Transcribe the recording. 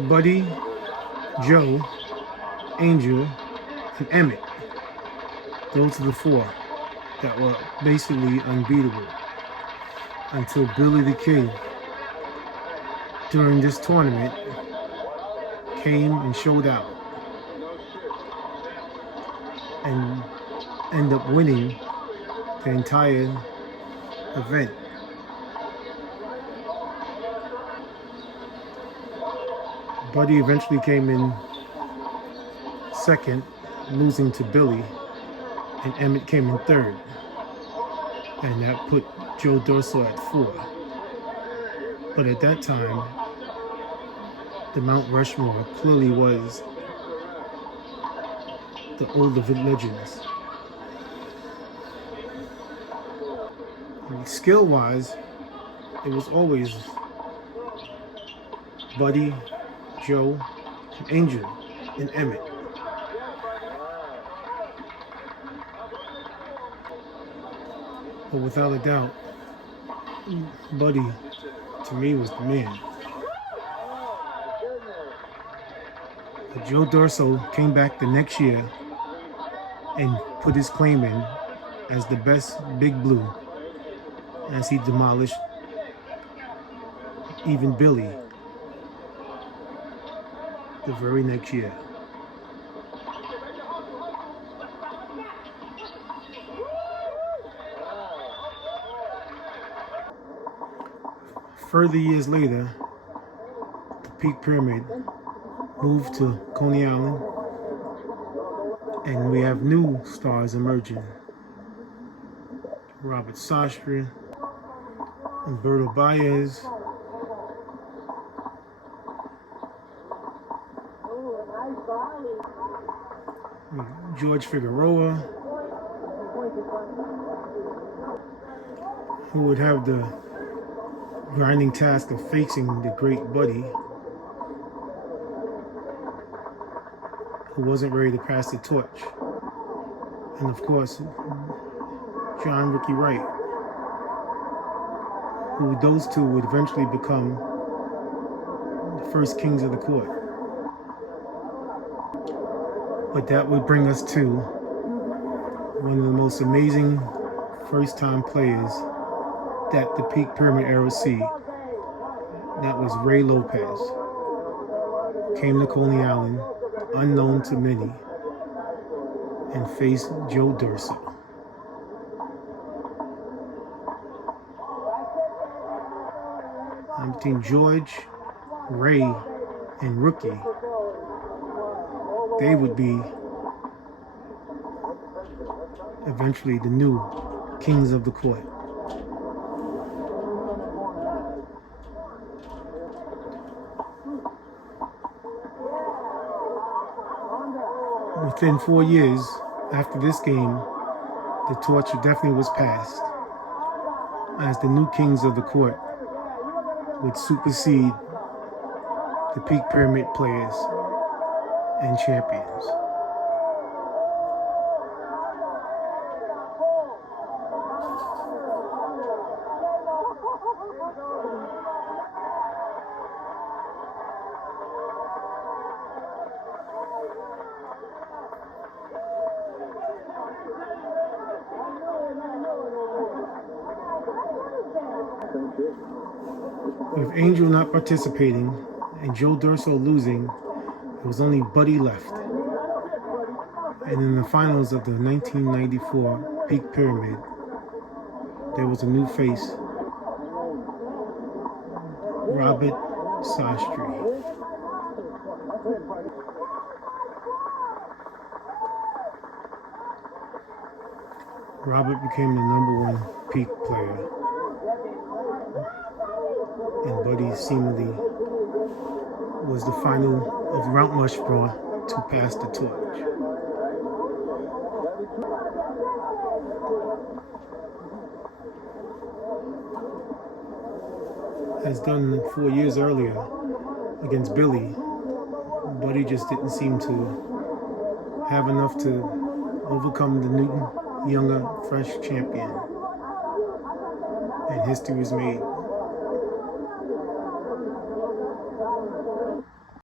Buddy, Joe, Angel, and Emmett. Those are the four that were basically unbeatable until Billy the Kid during this tournament came and showed out and ended up winning the entire event. Buddy eventually came in second, losing to Billy, and Emmett came in third. And that put Joe Durso at 4. But at that time, the Mount Rushmore clearly was the older legends. Skill-wise, it was always Buddy, Joe, Angel, and Emmett. But without a doubt, Buddy, to me, was the man. But Joe Durso came back the next year and put his claim in as the best Bigblue, as he demolished even Billy the very next year. Further years later, the Peak Pyramid moved to Coney Island, and we have new stars emerging. Robert Sastre, Humberto Baez, George Figueroa, who would have the grinding task of facing the great Buddy, who wasn't ready to pass the torch. And of course, John Ricky Wright, who those two would eventually become the first kings of the court. But that would bring us to one of the most amazing first-time players that the Peak Pyramid era see. That was Ray Lopez. Came to Coney Island, unknown to many, and faced Joe Durso. And between George, Ray, and Rookie, they would be eventually the new kings of the court. Within 4 years after this game, the torch definitely was passed, as the new kings of the court would supersede the Peak Pyramid players and champions. With Angel not participating and Joe Durso losing, there was only Buddy left. And in the finals of the 1994 Peak Pyramid, there was a new face, Robert Sastre. Robert became the #1 Peak player, and Buddy seemingly was the final of Mount Rushmore to pass the torch. As done 4 years earlier against Billy, Buddy just didn't seem to have enough to overcome the new, younger, fresh champion. And history was made